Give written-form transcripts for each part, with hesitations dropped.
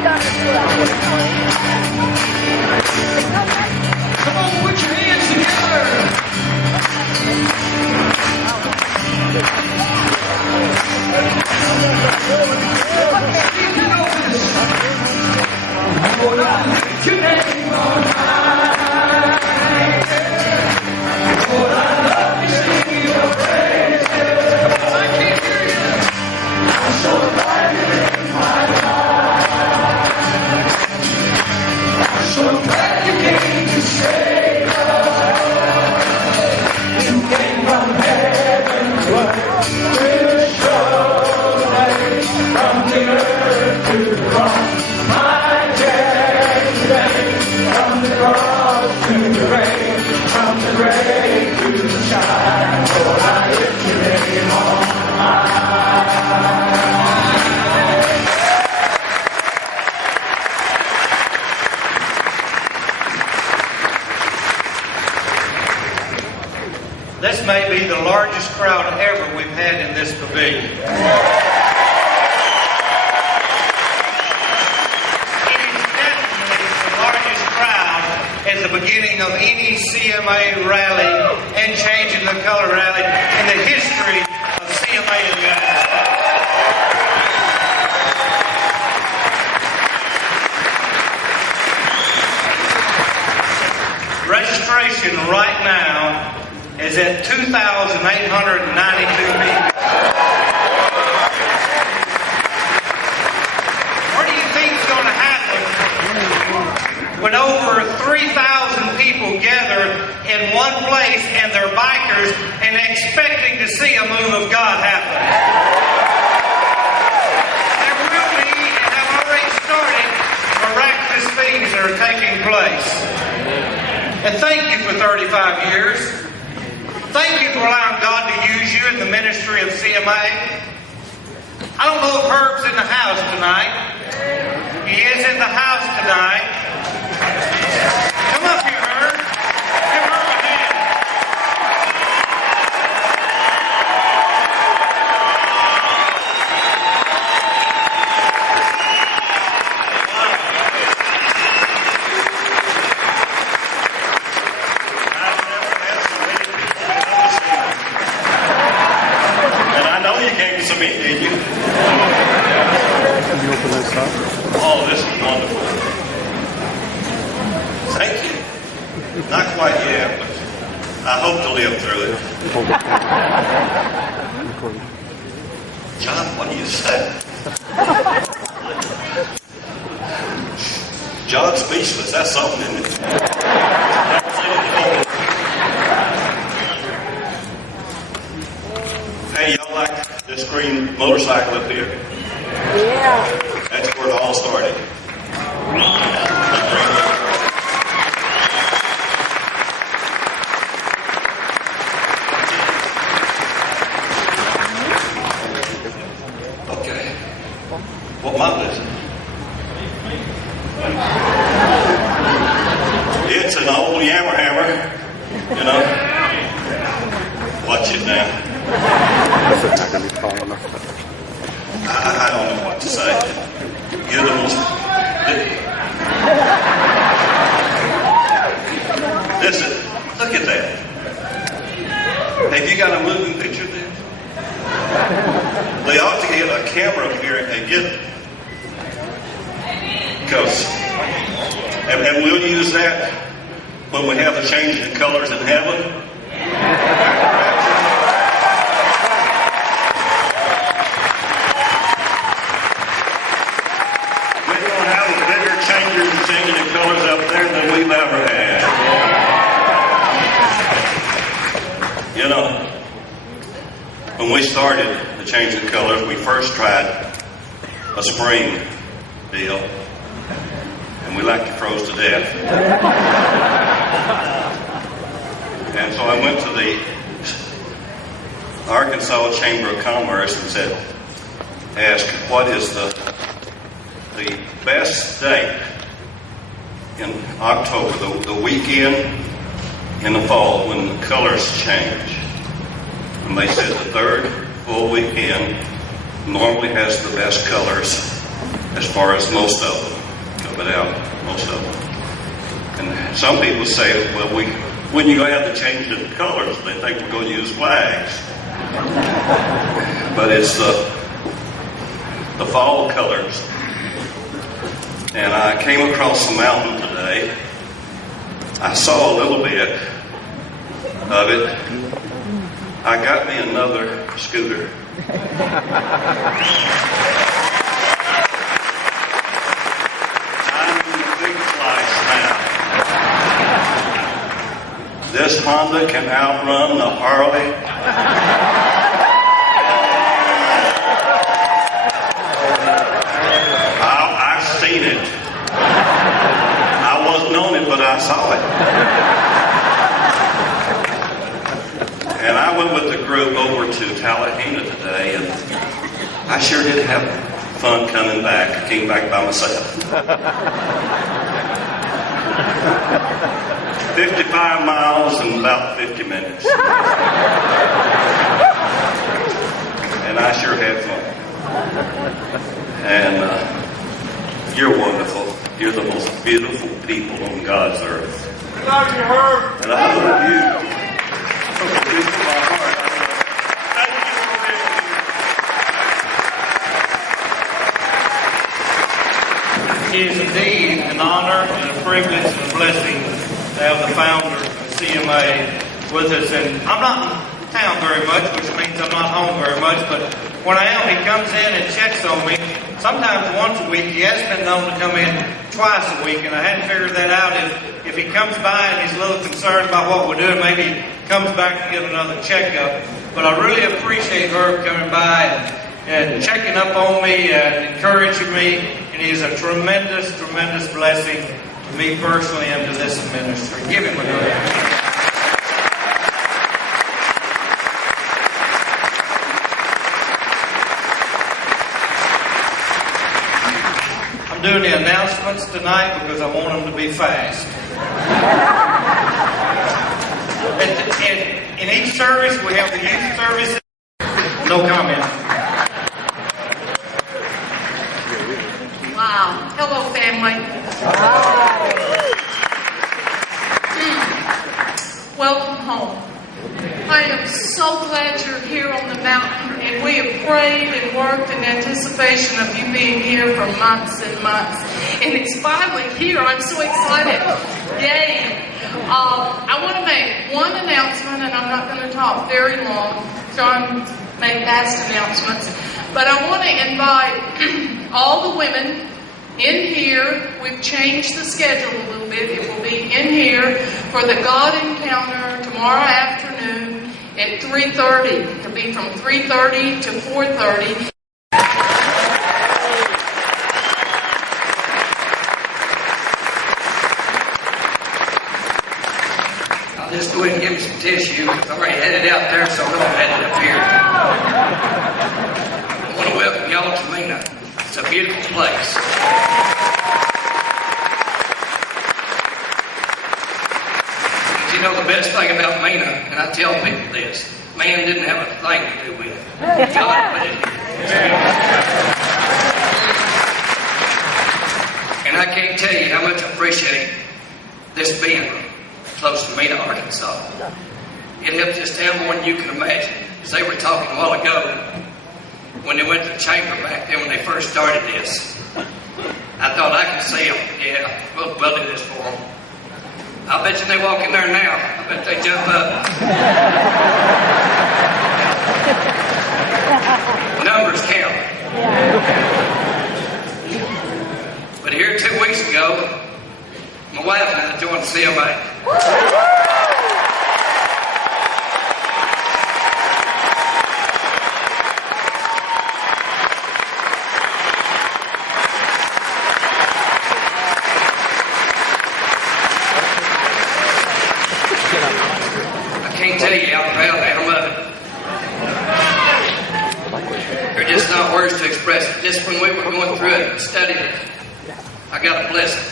Come on, put your hands together. Lord, I lift your name on high. Lord, I love to sing your praises. I can't hear you. I'm so glad you're in my life. I'm so glad you came to save us. You came from heaven to show that from the earth to the cross. My destiny, from the cross to the grave, from the grave to the sky. Lord, I lift your name on high. This may be the largest crowd ever we've had in this pavilion. It is definitely the largest crowd at the beginning of any CMA rally and changing the color rally in the history of CMA in the United States. Registration right now is at 2,892 people. What do you think is going to happen when over 3,000 people gather in one place and they're bikers and expecting to see a move of God happen? There will be, and have already started, miraculous things that are taking place. And thank you for 35 years. Thank you for allowing God to use you in the ministry of CMA. I don't know if Herb's in the house tonight. He is in the house tonight. Come up here, Herb. Give Herb a hand. Did you? Oh, this is wonderful. Thank you. Not quite yet, but I hope to live through it. John, what do you say? John's speechless. That's something, isn't it? Hey, y'all like this green motorcycle up here? Yeah. That's where it all started. Okay. What model is it? It's an old Yammer, you know. Watch it now. I don't know what to say. You're the most... Listen, look at that. Have you got a moving picture there? They ought to get a camera up here and get it. Because... And we'll use that when we have the change in colors in heaven. Changing the colors up there than we've ever had. You know, when we started the change of colors, we first tried a spring deal, and we like to froze to death. And so I went to the Arkansas Chamber of Commerce and asked, what is the best date in October, the weekend in the fall when the colors change? And they said the third full weekend normally has the best colors as far as most of them. But out, most of them. And some people say, well, when you have to change the colors, they think we're going to use flags. But it's the fall colors. And I came across a mountain today. I saw a little bit of it. I got me another scooter. I'm in the big flights now. This Honda can outrun the Harley. I've seen it. I wasn't on it, but I saw it. And I went with the group over to Tallahassee today, and I sure did have fun coming back. I came back by myself. 55 miles in about 50 minutes. And I sure had fun. And you're wonderful. You're the most beautiful people on God's earth. Love you, Herb. And I love you. From the deep of my heart, It is indeed an honor and a privilege and a blessing to have the founder of CMA with us. And I'm not in town very much, which means I'm not home very much, but when I am, he comes in and checks on me, sometimes once a week. He has been known to come in twice a week, and I hadn't figured that out. If he comes by and he's a little concerned about what we're doing, maybe he comes back to get another checkup. But I really appreciate Herb coming by and checking up on me and encouraging me. And he is a tremendous, tremendous blessing to me personally and to this ministry. Give him another hand. I'm doing the announcements tonight because I want them to be fast. In each service, we have the youth services. No comment. Wow. Hello, family. Welcome home. I am so glad you're here on the mountain, and we have prayed and worked in anticipation of you being here for months and months. And it's finally here. I'm so excited. Yay. I want to make one announcement, and I'm not going to talk very long. John made past announcements. But I want to invite all the women in here. We've changed the schedule a little bit. It will be in here for the God Encounter tomorrow afternoon at 3:30. It'll be from 3:30 to 4:30. I'll just go ahead and give me some tissue. It's already headed out there, so I'm headed up here. I want to welcome y'all to Mena. It's a beautiful place. You know the best thing about Mena, and I tell people this, man didn't have a thing to do with it. God put it here. And I can't tell you how much I appreciate this being close to Mena, Arkansas. It helped us down more than you can imagine. As they were talking a while ago, when they went to the chamber back then when they first started this, I thought I could see them. Yeah, we'll do this for them. I bet you they walk in there now. I bet they jump up. Numbers count. But here 2 weeks ago, my wife and I joined CMA. I can't tell you how proud I am of it. There are just not words to express it. Just when we were going through it and studying it, I got a blessing.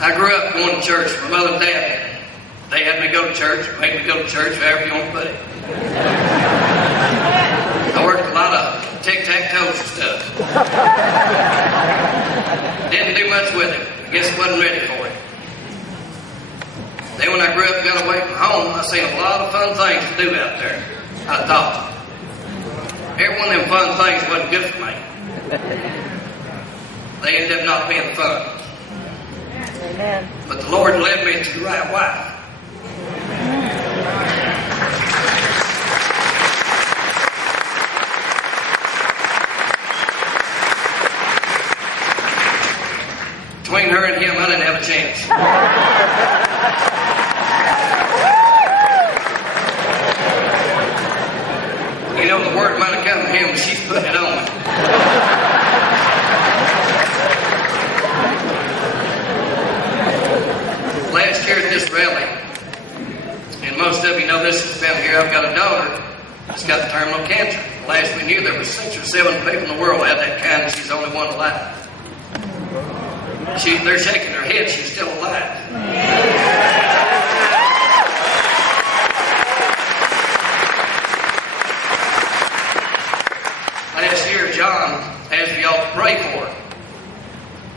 I grew up going to church. My mother and dad, they had me go to church, made me go to church, however you want to put it. I worked a lot of tic-tac-toe stuff. guess I wasn't ready for it. Then when I grew up and got away from home, I seen a lot of fun things to do out there. I thought. Every one of them fun things wasn't good for me. They ended up not being fun. Amen. But the Lord led me to the right wife. Between her and him, I didn't have a chance. You know, the word might have come to him, but she's putting it on me. Last year at this rally, and most of you know this has been here, I've got a daughter that's got terminal cancer. Last we knew, there were 6 or 7 people in the world that had that kind, and she's the only one alive. They're shaking their heads, she's still alive. Last year, John asked me all to pray for her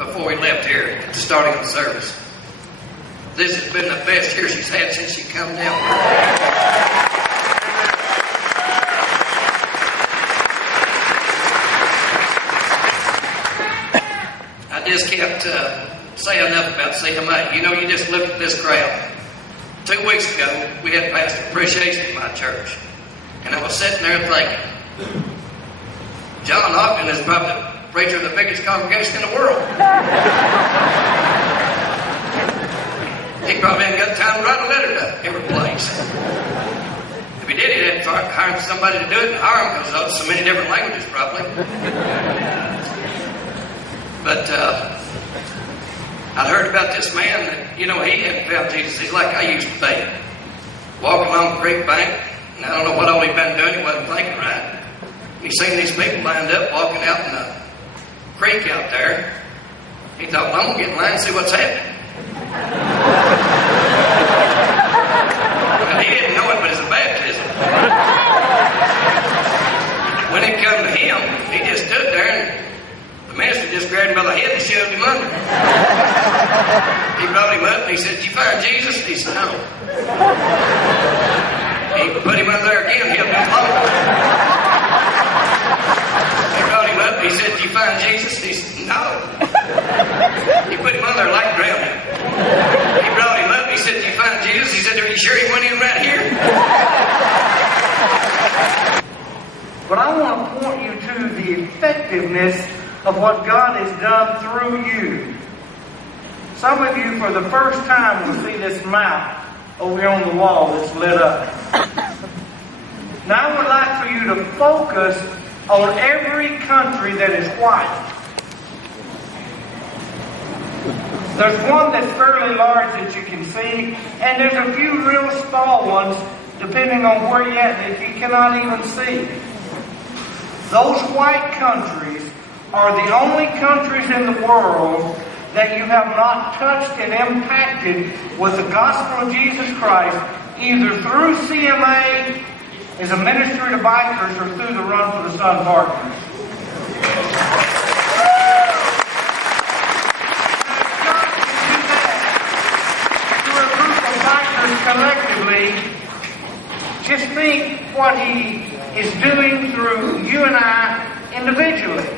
before we left here at the starting of the service. This has been the best year she's had since she come down. I just can't say enough about CMA. You know, you just look at this crowd. 2 weeks ago, we had pastor appreciation in my church. And I was sitting there thinking, John Ogden is probably the preacher of the biggest congregation in the world. He probably ain't got time to write a letter to every place. If he did, he'd have to hire somebody to do it and hire him because there's so many different languages probably. But I'd heard about this man that, you know, he hadn't found Jesus. He's like I used to be. Walking along the creek bank, and I don't know what all he'd been doing. He wasn't thinking right. He seen these people lined up walking out in the creek out there. He thought, well, I'm going to get in line and see what's happening. Well, he didn't know it, but it's a baptism. When it come to him, he just stood there and the minister just grabbed him by the head and shoved him under. He brought him up and he said, "Did you find Jesus?" He said, "No." He put him under there again, helped him lower. He brought him up and he said, "Did you find Jesus?" He said, "No." He put him under there like drowned him. He brought him up and he said, "Did you find Jesus?" He said, "Are you sure he went in right here?" But I want to point you to the effectiveness of what God has done through you. Some of you, for the first time, will see this map over here on the wall that's lit up. Now, I would like for you to focus on every country that is white. There's one that's fairly large that you can see, and there's a few real small ones, depending on where you're at, that you cannot even see. Those white countries are the only countries in the world that you have not touched and impacted with the gospel of Jesus Christ, either through CMA as a ministry to bikers or through the Run for the Sun partners. God can do that through a group of bikers collectively. Just think what He is doing through you and I individually.